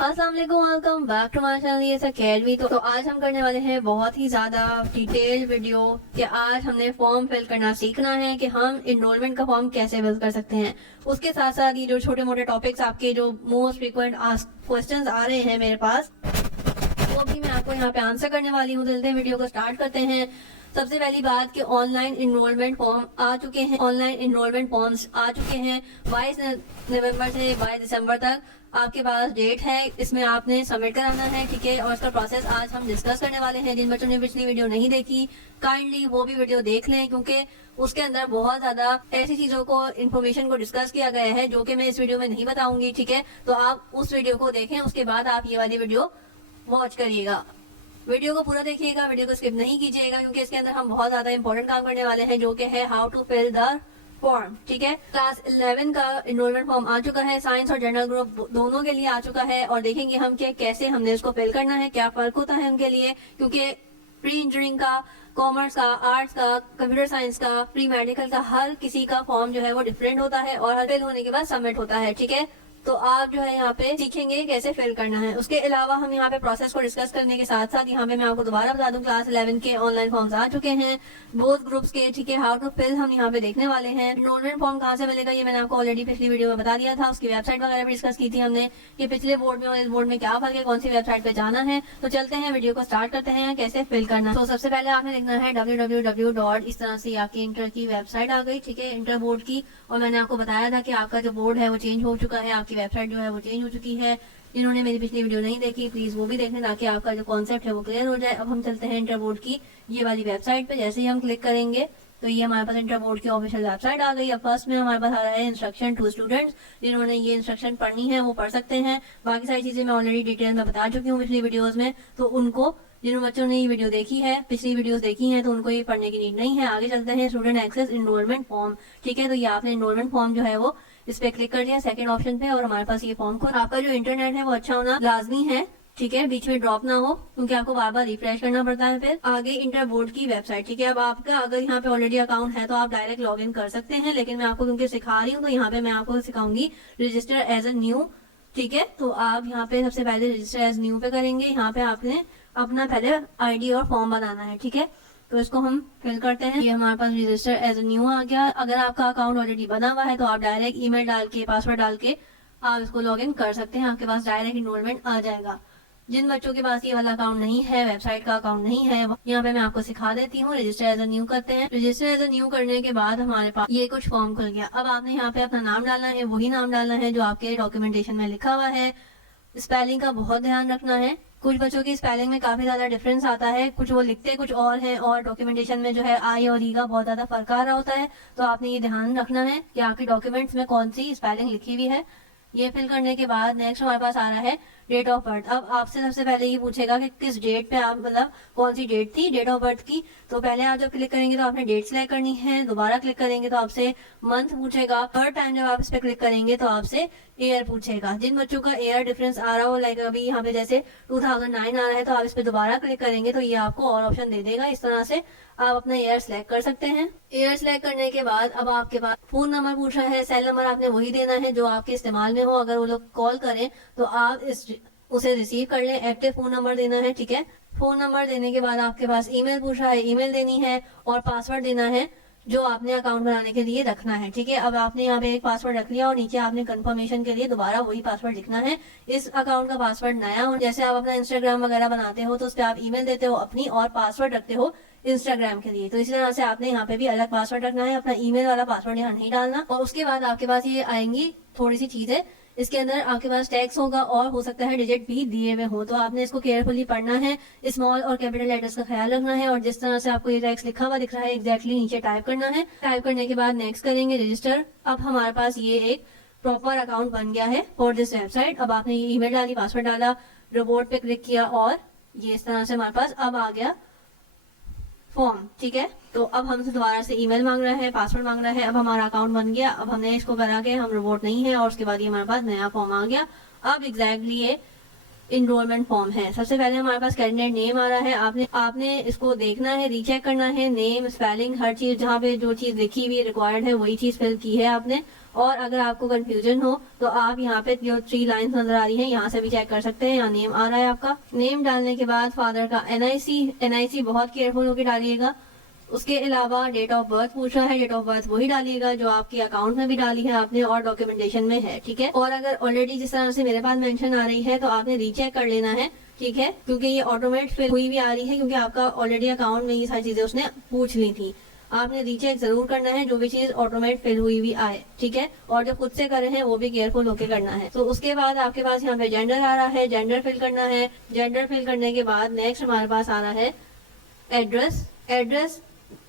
अस्सलाम वालेकुम, welcome back to my channel yes academy. तो आज हम करने वाले हैं बहुत ही ज्यादा डिटेल वीडियो कि आज हमने फॉर्म फिल करना सीखना है कि हम इनरोलमेंट का फॉर्म कैसे फिल कर सकते हैं। उसके साथ साथ ये जो छोटे मोटे टॉपिक्स आपके जो मोस्ट फ्रीक्वेंट क्वेश्चंस आ रहे हैं मेरे पास, वो भी मैं आपको यहाँ पे आंसर करने वाली हूँ। चलते हैं वीडियो को स्टार्ट करते हैं। सबसे पहली बात कि ऑनलाइन इनरोलमेंट फॉर्म आ चुके हैं, ऑनलाइन इनरोलमेंट फॉर्म्स आ चुके हैं 22 नवंबर से 22 दिसंबर तक आपके पास डेट है। इसमें आपने सबमिट कराना है, ठीक है। और इसका प्रोसेस आज हम डिस्कस करने वाले हैं। जिन बच्चों ने पिछली वीडियो नहीं देखी, काइंडली वो भी वीडियो देख लें, क्योंकि उसके अंदर बहुत ज्यादा ऐसी चीजों को इन्फॉर्मेशन को डिस्कस किया गया है जो कि मैं इस वीडियो में नहीं बताऊंगी, ठीक है। तो आप उस वीडियो को देखें, उसके बाद आप ये वाली वीडियो वॉच करिएगा। वीडियो को पूरा देखिएगा, वीडियो को स्किप नहीं कीजिएगा, क्योंकि इसके अंदर हम बहुत ज्यादा इंपॉर्टेंट काम करने वाले हैं जो कि है how to fill the form, ठीक है। क्लास 11 का इनरोलमेंट फॉर्म आ चुका है, साइंस और जनरल ग्रुप दोनों के लिए आ चुका है। और देखेंगे हम कि कैसे हमने इसको फिल करना है, क्या फर्क होता है उनके लिए, क्योंकि प्री इंजीनियरिंग का, कॉमर्स का, आर्ट्स का, कंप्यूटर साइंस का, प्री मेडिकल का, हर किसी का फॉर्म जो है वो डिफरेंट होता है और फिल होने के बाद सबमिट होता है, ठीक है। तो आप जो है यहाँ पे सीखेंगे कैसे फिल करना है। उसके अलावा हम यहाँ पे प्रोसेस को डिस्कस करने के साथ साथ यहाँ पे मैं आपको दोबारा बता दूं, क्लास 11 के ऑनलाइन फॉर्म्स आ चुके हैं बोथ ग्रुप्स के, ठीक है। हाउ टू फिल हम यहाँ पे देखने वाले हैं। एनरोलमेंट फॉर्म कहाँ से मिलेगा ये मैंने आपको ऑलरेडी पिछली वीडियो में बता दिया था। उसकी वेबसाइट वगैरह भी डिस्कस की थी हमने कि पिछले बोर्ड में और इस बोर्ड में क्या फर्क है, कौन सी वेबसाइट पे जाना है। तो चलते हैं वीडियो को स्टार्ट करते हैं कैसे फिल करना। तो सबसे पहले आपने लिखना है www. इस तरह से आपकी इंटर की वेबसाइट आ गई, ठीक है, इंटर बोर्ड की। और मैंने आपको बताया था कि आपका जो बोर्ड है वो चेंज हो चुका है, आपकी वेबसाइट जो है वो चेंज हो चुकी है। जिन्होंने मेरी पिछली वीडियो नहीं देखी प्लीज वो भी देखें, ताकि आपका जो कॉन्सेप्ट है वो क्लियर हो जाए। अब हम चलते हैं इंटर बोर्ड की ये वाली वेबसाइट पे। जैसे ही हम क्लिक करेंगे तो ये हमारे पास इंटर बोर्ड की ऑफिशियल वेबसाइट आ गई। अब फर्स्ट में हमारे पास आ रहा है इंस्ट्रक्शन टू स्टूडेंट्स। जिन्होंने ये इंस्ट्रक्शन पढ़नी है वो पढ़ सकते हैं। बाकी सारी चीजें मैं ऑलरेडी डिटेल में बता चुकी हूँ पिछली वीडियोज में, तो उनको, जिन बच्चों ने ये वीडियो देखी है, पिछली वीडियोस देखी हैं, तो उनको ये पढ़ने की नीड नहीं है। आगे चलते हैं स्टूडेंट एक्सेस इनरोलमेंट फॉर्म, ठीक है। तो ये आपने इनरोलमेंट फॉर्म जो है वो इस पे क्लिक कर दिया सेकंड ऑप्शन पे, और हमारे पास ये फॉर्म खुद। आपका जो इंटरनेट है वो अच्छा होना लाजमी है, ठीक है, बीच में ड्रॉप ना हो, क्योंकि आपको बार बार रिफ्रेश करना पड़ता है। फिर आगे इंटर बोर्ड की वेबसाइट, ठीक है। अब आपका अगर यहाँ पे ऑलरेडी अकाउंट है तो आप डायरेक्ट लॉग इन कर सकते हैं, लेकिन मैं आपको क्योंकि सिखा रही हूँ तो यहाँ पे मैं आपको सिखाऊंगी रजिस्टर एज अ न्यू, ठीक है। तो आप यहाँ पे सबसे पहले रजिस्टर एज न्यू पे करेंगे। यहाँ पे आपने अपना पहले आईडी और फॉर्म बनाना है, ठीक है। तो इसको हम फिल करते हैं। ये हमारे पास रजिस्टर एज अ न्यू आ गया। अगर आपका अकाउंट ऑलरेडी बना हुआ है तो आप डायरेक्ट ईमेल डाल के, पासवर्ड डाल के आप इसको लॉग इन कर सकते हैं, आपके पास डायरेक्ट इनरोलमेंट आ जाएगा। जिन बच्चों के पास ये वाला अकाउंट नहीं है, वेबसाइट का अकाउंट नहीं है, यहाँ पे मैं आपको सिखा देती हूँ। रजिस्टर एज अ न्यू करते हैं। रजिस्टर एज अ न्यू करने के बाद हमारे पास ये कुछ फॉर्म खुल गया। अब आपने यहाँ पे अपना नाम डालना है, वही नाम डालना है जो आपके डॉक्यूमेंटेशन में लिखा हुआ है। स्पेलिंग का बहुत ध्यान रखना है। कुछ बच्चों की स्पेलिंग में काफी ज्यादा डिफरेंस आता है, कुछ वो लिखते कुछ और है और डॉक्यूमेंटेशन में जो है आई और ई का बहुत ज्यादा फर्क आ रहा होता है। तो आपने ये ध्यान रखना है कि आपके डॉक्यूमेंट्स में कौन सी स्पेलिंग लिखी हुई है। ये फिल करने के बाद नेक्स्ट हमारे पास आ रहा है डेट ऑफ बर्थ। अब आपसे सबसे पहले ये पूछेगा कि किस डेट पे आप, मतलब कौन सी डेट थी डेट ऑफ बर्थ की। तो पहले आप जब क्लिक करेंगे तो आपने डेट सिलेक्ट करनी है। दोबारा क्लिक करेंगे तो आपसे मंथ पूछेगा। थर्ड टाइम जब आप इस पे क्लिक करेंगे तो आपसे ईयर पूछेगा। जिन बच्चों का ईयर डिफरेंस आ रहा हो, लाइक अभी यहाँ पे जैसे 2009 आ रहा है, तो आप इस पे दोबारा क्लिक करेंगे तो ये आपको और ऑप्शन दे देगा। इस तरह से आप अपना ईयर सिलेक्ट कर सकते हैं। ईयर सिलेक्ट करने के बाद अब आपके पास फोन नंबर पूछ रहा है। सेल नंबर आपने वही देना है जो आपके इस्तेमाल में हो। अगर वो लोग कॉल करें तो आप उसे रिसीव कर लें। एक्टिव फोन नंबर देना है, ठीक है। फोन नंबर देने के बाद आपके पास ईमेल पूछ रहा है, ईमेल देनी है और पासवर्ड देना है जो आपने अकाउंट बनाने के लिए रखना है, ठीक है। अब आपने यहाँ पे एक पासवर्ड रख लिया और नीचे आपने कंफर्मेशन के लिए दोबारा वही पासवर्ड लिखना है। इस अकाउंट का पासवर्ड नया हो, जैसे आप अपना इंस्टाग्राम वगैरह बनाते हो तो उस पर आप ईमेल देते हो अपनी और पासवर्ड रखते हो इंस्टाग्राम के लिए, तो इसी तरह से आपने यहाँ पे भी अलग पासवर्ड रखना है। अपना ईमेल वाला पासवर्ड यहाँ नहीं डालना। और उसके बाद आपके पास ये आएंगी थोड़ी सी चीजें। इसके अंदर आपके पास टैक्स होगा और हो सकता है डिजिट भी दिए हुए हो, तो आपने इसको केयरफुली पढ़ना है। स्मॉल और कैपिटल लेटर्स का ख्याल रखना है और जिस तरह से आपको ये टैक्स लिखा हुआ दिख रहा है एग्जैक्टली नीचे टाइप करना है। टाइप करने के बाद नेक्स्ट करेंगे रजिस्टर। अब हमारे पास ये एक प्रॉपर अकाउंट बन गया है फॉर दिस वेबसाइट। अब आपने ये ईमेल डाली, पासवर्ड डाला, रिपोर्ट पे क्लिक किया और ये इस तरह से हमारे पास अब आ गया फॉर्म, ठीक है। तो अब हमसे दोबारा से ईमेल मांग रहा है, पासवर्ड मांग रहा है। अब हमारा अकाउंट बन गया। अब हमने इसको करा के हम रिपोर्ट नहीं है और उसके बाद ये हमारे पास नया फॉर्म आ गया। अब एग्जैक्टली ये इनरोलमेंट फॉर्म है। सबसे पहले हमारे पास कैंडिडेट नेम आ रहा है, आपने इसको देखना है, रीचेक करना है, नेम, स्पेलिंग, हर चीज जहाँ पे जो चीज लिखी हुई रिक्वायर्ड है वही चीज फिल की है आपने। और अगर आपको कंफ्यूजन हो तो आप यहाँ पे जो 3 लाइंस नजर आ रही हैं यहाँ से भी चेक कर सकते हैं। यहाँ नेम आ रहा है आपका, नेम डालने के बाद फादर का एनआईसी बहुत केयरफुल होकर डालिएगा। उसके अलावा डेट ऑफ बर्थ पूछ रहा है, डेट ऑफ बर्थ वही डालिएगा जो आपके अकाउंट में भी डाली है आपने और डॉक्यूमेंटेशन में है, ठीक है। और अगर ऑलरेडी जिस तरह से मेरे पास मेंशन आ रही है तो आपने रीचेक कर लेना है, ठीक है, क्योंकि ये ऑटोमेट फिल हुई भी आ रही है क्योंकि आपका ऑलरेडी अकाउंट में ये सारी चीजें उसने पूछ ली थी। आपने रीचेक जरूर करना है जो भी चीज ऑटोमेट फिल हुई भी आए, ठीक है। और जो खुद से कर रहे हैं वो भी केयरफुल होकर करना है। तो उसके बाद आपके पास यहाँ पे जेंडर आ रहा है, जेंडर फिल करना है। जेंडर फिल करने के बाद नेक्स्ट हमारे पास आ रहा है एड्रेस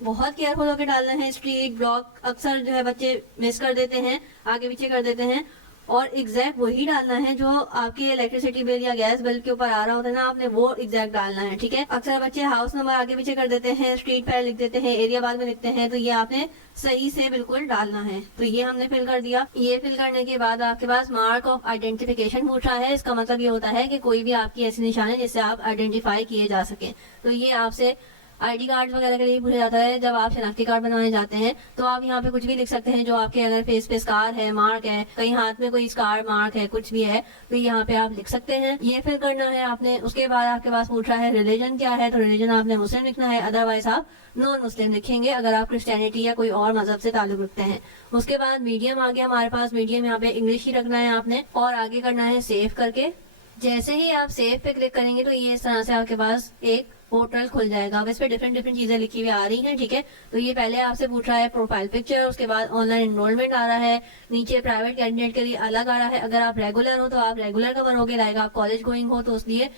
बहुत केयरफुल होकर डालना है। स्ट्रीट, ब्लॉक अक्सर जो है बच्चे मिस कर देते हैं, आगे पीछे कर देते हैं। और एग्जैक्ट वही डालना है जो आपके इलेक्ट्रिसिटी बिल या गैस बिल के ऊपर आ रहा होता है ना, आपने वो एग्जैक्ट डालना है, ठीक है। अक्सर बच्चे हाउस नंबर आगे पीछे कर देते हैं, स्ट्रीट पहले लिख देते हैं, एरिया बाद में लिखते हैं, तो ये आपने सही से बिल्कुल डालना है। तो ये हमने फिल कर दिया। ये फिल करने के बाद आपके पास मार्क ऑफ आइडेंटिफिकेशन पूछ रहा है। इसका मतलब ये होता है कि कोई भी आपकी ऐसी निशान है जिससे आप आइडेंटिफाई किए जा सके। तो ये आपसे आईडी कार्ड वगैरह के लिए पूछा जाता है। जब आप शनाख्ती कार्ड बनवाने जाते हैं तो आप यहाँ पे कुछ भी लिख सकते हैं जो आपके अगर फेस पे स्कार है, मार्क है, कहीं हाथ में कोई स्कार मार्क है, कुछ भी है तो यहाँ पे आप लिख सकते हैं। ये फिल करना है आपने। उसके बाद आपके पास पूछ रहा है रिलीजन क्या है, तो रिलीजन आपने मुस्लिम लिखना है, अदरवाइज आप नॉन मुस्लिम लिखेंगे अगर आप क्रिश्चियनिटी या कोई और मजहब से ताल्लुक रखते हैं। उसके बाद मीडियम आ गया हमारे पास, मीडियम यहाँ पे इंग्लिश ही रखना है आपने और आगे करना है सेव करके। जैसे ही आप सेव पे क्लिक करेंगे तो ये इस तरह से आपके पास एक पोर्टल खुल जाएगा। अब इस पे डिफरेंट चीजें लिखी हुई आ रही हैं, ठीक है। तो ये पहले आपसे पूछ रहा है प्रोफाइल पिक्चर, उसके बाद ऑनलाइन एनरोलमेंट आ रहा है, नीचे प्राइवेट कैंडिडेट के लिए अलग आ रहा है। अगर आप रेगुलर हो तो आप रेगुलर का भरोगे, लाइक आप कॉलेज गोइंग हो तो इसलिए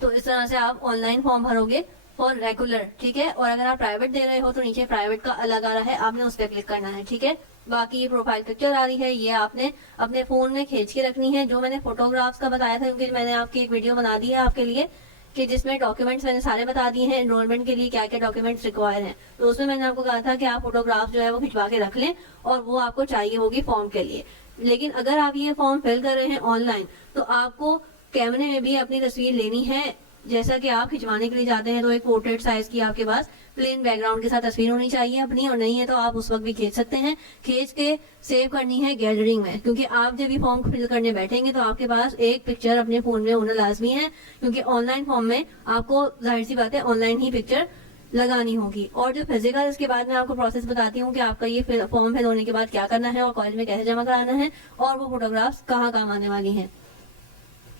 तो इस तरह से आप ऑनलाइन फॉर्म भरोगे और रेगुलर, ठीक है। और अगर आप प्राइवेट दे रहे हो तो नीचे प्राइवेट का अलग आ रहा है, आपने उस पर क्लिक करना है, ठीक है। बाकी ये प्रोफाइल पिक्चर आ रही है, ये आपने अपने फोन में खींच के रखनी है। जो मैंने फोटोग्राफ्स का बताया था क्योंकि मैंने आपकी एक वीडियो बना दी है आपके लिए कि जिसमें डॉक्यूमेंट्स मैंने सारे बता दिए हैं एनरोलमेंट के लिए क्या क्या डॉक्यूमेंट्स रिक्वायर हैं। तो उसमें मैंने आपको कहा था कि आप फोटोग्राफ जो है वो खिंचवा के रख लें और वो आपको चाहिए होगी फॉर्म के लिए। लेकिन अगर आप ये फॉर्म फिल कर रहे हैं ऑनलाइन तो आपको कैमरे में भी अपनी तस्वीर लेनी है। जैसा कि आप खिंचवाने के लिए जाते हैं तो एक पोर्ट्रेट साइज की आपके पास प्लेन बैकग्राउंड के साथ तस्वीर होनी चाहिए अपनी, और नहीं है तो आप उस वक्त भी खींच सकते हैं। खींच के सेव करनी है गैलरिंग में, क्योंकि आप जब भी फॉर्म फिल करने बैठेंगे तो आपके पास एक पिक्चर अपने फोन में होना लाजमी है, क्योंकि ऑनलाइन फॉर्म में आपको जाहिर सी बात है ऑनलाइन ही पिक्चर लगानी होगी। और जो फिजिकल, इसके बाद मैं आपको प्रोसेस बताती हूँ कि आपका ये फॉर्म फिल होने के बाद क्या करना है और कॉलेज में कैसे जमा कराना है और वो फोटोग्राफ्स कहाँ काम आने वाली हैं।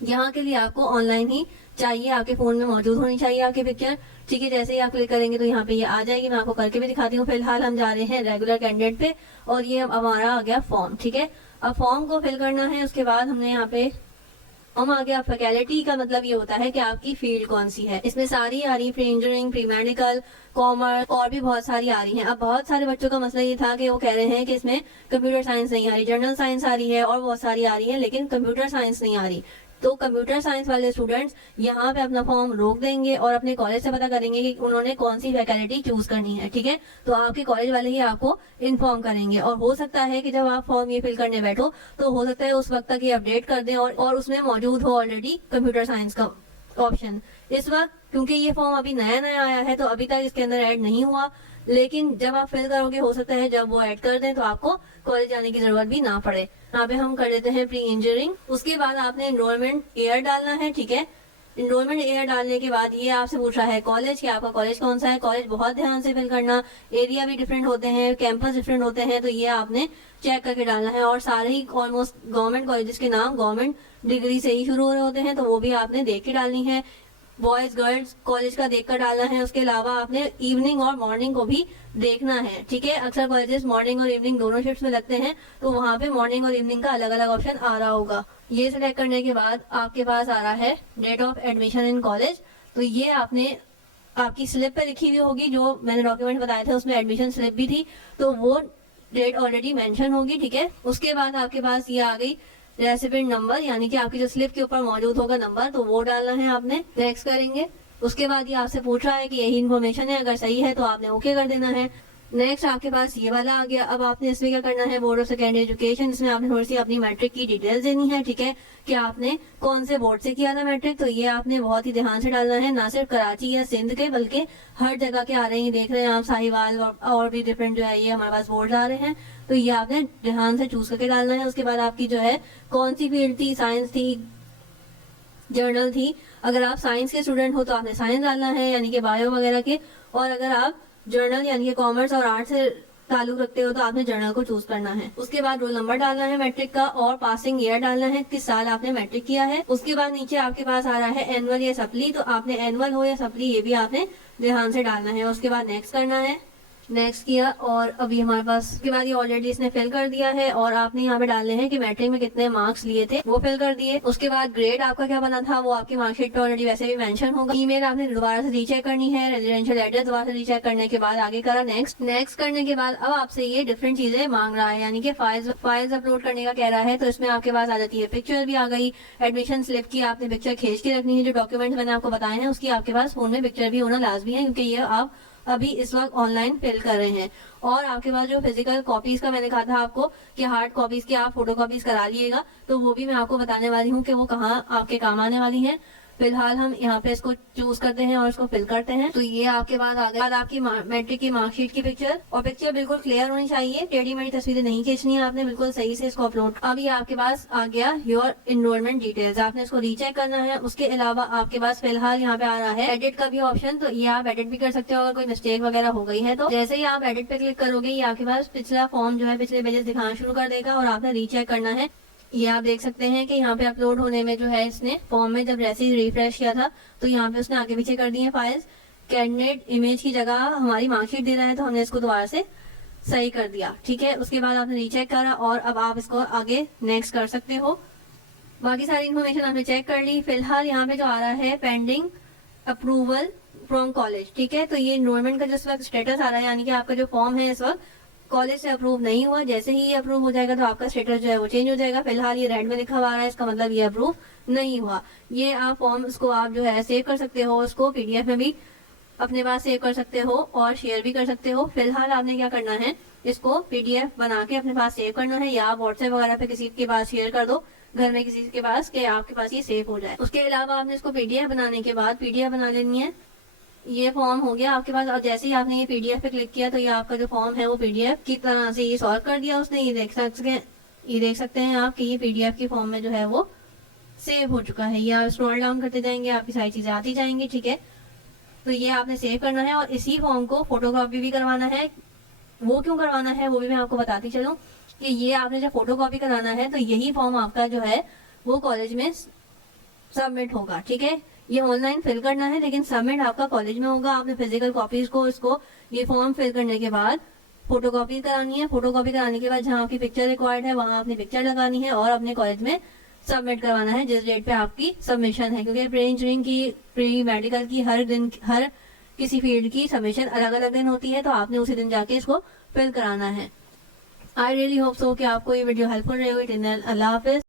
यहाँ के लिए आपको ऑनलाइन ही चाहिए, आपके फोन में मौजूद होनी चाहिए आपकी पिक्चर, ठीक है। जैसे ही आप क्लिक करेंगे तो यहाँ पे ये आ जाएगी, मैं आपको करके भी दिखाती हूँ। फिलहाल हम जा रहे हैं रेगुलर कैंडिडेट पे और ये हमारा आ गया फॉर्म, ठीक है। अब फॉर्म को फिल करना है। उसके बाद हमने यहाँ पे हम आ गया फैकल्टी का मतलब ये होता है कि आपकी फील्ड कौन सी है। इसमें सारी आ रही, pre engineering, pre medical, commerce और भी बहुत सारी आ रही हैं। अब बहुत सारे बच्चों का मसला ये था कि वो कह रहे हैं कि इसमें कंप्यूटर साइंस नहीं आ रही, जनरल साइंस आ रही है और बहुत सारी आ रही है लेकिन कंप्यूटर साइंस नहीं आ रही। तो कंप्यूटर साइंस वाले स्टूडेंट्स यहाँ पे अपना फॉर्म रोक देंगे और अपने कॉलेज से पता करेंगे कि उन्होंने कौन सी फैकल्टी चूज करनी है, ठीक है। तो आपके कॉलेज वाले ही आपको इन्फॉर्म करेंगे और हो सकता है कि जब आप फॉर्म ये फिल करने बैठो तो हो सकता है उस वक्त तक ये अपडेट कर दें और उसमें मौजूद हो ऑलरेडी कंप्यूटर साइंस का ऑप्शन। इस वक्त क्योंकि ये फॉर्म अभी नया नया आया है तो अभी तक इसके अंदर ऐड नहीं हुआ, लेकिन जब आप फिल करोगे हो सकता है जब वो ऐड कर दें तो आपको कॉलेज जाने की जरूरत भी ना पड़े। यहाँ पे हम कर देते हैं प्री इंजीनियरिंग। उसके बाद आपने एनरोलमेंट ईयर डालना है, ठीक है। एनरोलमेंट ईयर डालने के बाद ये आपसे पूछ रहा है कॉलेज, कि आपका कॉलेज कौन सा है। कॉलेज बहुत ध्यान से फिल करना, एरिया भी डिफरेंट होते हैं, कैंपस डिफरेंट होते हैं, तो ये आपने चेक करके डालना है। और सारे ही ऑलमोस्ट गवर्नमेंट कॉलेजेस के नाम गवर्नमेंट डिग्री से ही शुरू हो रहे होते हैं, तो वो भी आपने देख के डालनी है। बॉयज गर्ल्स कॉलेज का देखकर डालना है। उसके अलावा आपने इवनिंग और मॉर्निंग को भी देखना है, ठीक है। अक्सर कॉलेजेस मॉर्निंग और इवनिंग दोनों शिफ्ट्स में लगते हैं, तो वहाँ पे मॉर्निंग और इवनिंग का अलग अलग ऑप्शन आ रहा होगा। ये सिलेक्ट करने के बाद आपके पास आ रहा है date of admission in college. तो ये आपने आपकी स्लिप पे लिखी हुई होगी, जो मैंने डॉक्यूमेंट बताए थे उसमें एडमिशन स्लिप भी थी, तो वो डेट ऑलरेडी मेंशन होगी, ठीक है। उसके बाद आपके पास ये आ गई रेसिडेंट नंबर, यानी कि आपकी जो स्लिप के ऊपर मौजूद होगा नंबर, तो वो डालना है आपने। नेक्स्ट करेंगे। उसके बाद ये आपसे पूछ रहा है कि यही इन्फॉर्मेशन है, अगर सही है तो आपने ओके कर देना है। नेक्स्ट आपके पास ये वाला आ गया। अब आपने इसमें क्या करना है, बोर्ड ऑफ सेकेंडरी एजुकेशन, इसमें आपने थोड़ी सी अपनी मैट्रिक की डिटेल्स देनी है, ठीक है, कि आपने कौन से बोर्ड से किया था मैट्रिक। तो ये आपने बहुत ही ध्यान से डालना है, ना सिर्फ कराची या सिंध के बल्कि हर जगह के आ रहे हैं, देख रहे हैं आप साहिवाल और भी डिफरेंट जो है ये हमारे पास बोर्ड आ रहे हैं। तो ये आपने ध्यान से चूज करके डालना है। उसके बाद आपकी जो है कौन सी फील्ड थी, साइंस थी, जर्नल थी। अगर आप साइंस के स्टूडेंट हो तो आपने साइंस डालना है यानी कि बायो वगैरह के, और अगर आप जर्नल यानी कि कॉमर्स और आर्ट्स से ताल्लुक रखते हो तो आपने जर्नल को चूज करना है। उसके बाद रोल नंबर डालना है मैट्रिक का, और पासिंग ईयर डालना है, किस साल आपने मैट्रिक किया है। उसके बाद नीचे आपके पास आ रहा है एनुअल या सप्ली, तो आपने एनुअल हो या सप्ली ये भी आपने ध्यान से डालना है। उसके बाद नेक्स्ट करना है, नेक्स्ट किया, और अभी हमारे पास उसके बाद ये ऑलरेडी इसने फिल कर दिया है, और आपने यहाँ पे डालने हैं कि मैट्रिक में कितने मार्क्स लिए थे, वो फिल कर दिए। उसके बाद ग्रेड आपका क्या बना था वो आपकी मार्कशीट पे ऑलरेडी वैसे भी मेंशन होगा। ईमेल आपने दोबारा से रीचेक करनी है, रेजिडेंशियल एड्रेस दोबारा से रीचेक करने के बाद आगे करा नेक्स्ट करने के बाद अब आपसे ये डिफरेंट चीजें मांग रहा है, यानी कि फाइल्स अपलोड करने का कह रहा है। तो इसमें आपके पास आ जाती है पिक्चर भी आ गई, एडमिशन स्लिप की आपने पिक्चर खींच के रखनी है, जो डॉक्यूमेंट्स मैंने आपको बताए हैं उसकी आपके पास फोन में पिक्चर भी होना लाजमी है, क्योंकि ये आप अभी इस वक्त ऑनलाइन फिल कर रहे हैं। और आपके पास जो फिजिकल कॉपीज का मैंने कहा था आपको कि हार्ड कॉपीज की आप फोटो कॉपीज करा लिएगा, तो वो भी मैं आपको बताने वाली हूँ कि वो कहाँ आपके काम आने वाली हैं। फिलहाल हम यहाँ पे इसको चूज करते हैं और इसको फिल करते हैं। तो ये आपके बाद आ गया आपकी मैट्रिक की मार्कशीट की पिक्चर, और पिक्चर बिल्कुल क्लियर होनी चाहिए, टेढ़ी मेढ़ी तस्वीरें नहीं खींचनी है, आपने बिल्कुल सही से इसको अपलोड। अब ये आपके पास आ गया योर एनरोलमेंट डिटेल्स, आपने इसको रीचेक करना है। उसके अलावा आपके पास फिलहाल यहाँ पे आ रहा है एडिट का भी ऑप्शन, तो ये आप एडिट भी कर सकते हो अगर कोई मिस्टेक वगैरह हो गई है। तो जैसे ही आप एडिट पे क्लिक करोगे ये आपके पास पिछला फॉर्म जो है पिछले पेजेस दिखाना शुरू कर देगा, और आपने रीचेक करना है। ये आप देख सकते हैं कि यहाँ पे अपलोड होने में जो है इसने फॉर्म में जब जैसे ही रिफ्रेश किया था तो यहाँ पे उसने आगे पीछे कर दी है फाइल्स। कैंडिडेट इमेज की जगह हमारी मार्कशीट दे रहा है, तो हमने इसको दोबारा से सही कर दिया, ठीक है। उसके बाद आपने रीचेक करा और अब आप इसको आगे नेक्स्ट कर सकते हो। बाकी सारी इन्फॉर्मेशन आपने चेक कर ली। फिलहाल यहाँ पे जो आ रहा है पेंडिंग अप्रूवल फ्रॉम कॉलेज, ठीक है। तो ये एनरोलमेंट का जिस वक्त स्टेटस आ रहा है यानी कि आपका जो फॉर्म है इस वक्त कॉलेज से अप्रूव नहीं हुआ, जैसे ही ये अप्रूव हो जाएगा तो आपका स्टेटस जो है वो चेंज हो जाएगा। फिलहाल ये रेड में लिखा हुआ है, इसका मतलब ये अप्रूव नहीं हुआ। ये आप फॉर्म इसको आप जो है सेव कर सकते हो, उसको पीडीएफ में भी अपने पास सेव कर सकते हो और शेयर भी कर सकते हो। फिलहाल आपने क्या करना है, इसको पीडीएफ बना के अपने पास सेव करना है, या आप व्हाट्सएप वगैरह पे किसी के पास शेयर कर दो घर में किसी के पास, कि आपके पास ये सेव हो जाए। उसके अलावा आपने इसको पीडीएफ बनाने के बाद पीडीएफ बना लेनी है। ये फॉर्म हो गया आपके पास, और जैसे ही आपने ये पीडीएफ पे क्लिक किया तो ये आपका जो फॉर्म है वो पीडीएफ की तरह से ये सॉल्व कर दिया उसने। ये देख सकते हैं आप कि ये पीडीएफ की फॉर्म में जो है वो सेव हो चुका है। ये आप स्क्रॉल डाउन करते जाएंगे आपकी सारी चीजें आती जाएंगी, ठीक है। तो ये आपने सेव करना है, और इसी फॉर्म को फोटोकॉपी भी करवाना है। वो क्यों करवाना है वो भी मैं आपको बताती चलूं कि ये आपने जब फोटोकॉपी कराना है तो यही फॉर्म आपका जो है वो कॉलेज में सबमिट होगा, ठीक है। ये ऑनलाइन फिल करना है लेकिन सबमिट आपका कॉलेज में होगा। आपने फिजिकल कॉपीज को इसको ये फॉर्म फिल करने के बाद फोटोकॉपी करानी है। फोटोकॉपी कराने के बाद जहाँ आपकी पिक्चर रिक्वायर्ड है वहाँ आपने पिक्चर लगानी है और अपने कॉलेज में सबमिट करवाना है जिस डेट पे आपकी सबमिशन है, क्योंकि प्री इंजीनियरिंग की प्री मेडिकल की हर किसी फील्ड की सबमिशन अलग अलग दिन होती है, तो आपने उसी दिन जाके इसको फिल कराना है। आई रियली होप सो कि आपको ये वीडियो हेल्पफुल रहेगी। अल्लाह हाफिज।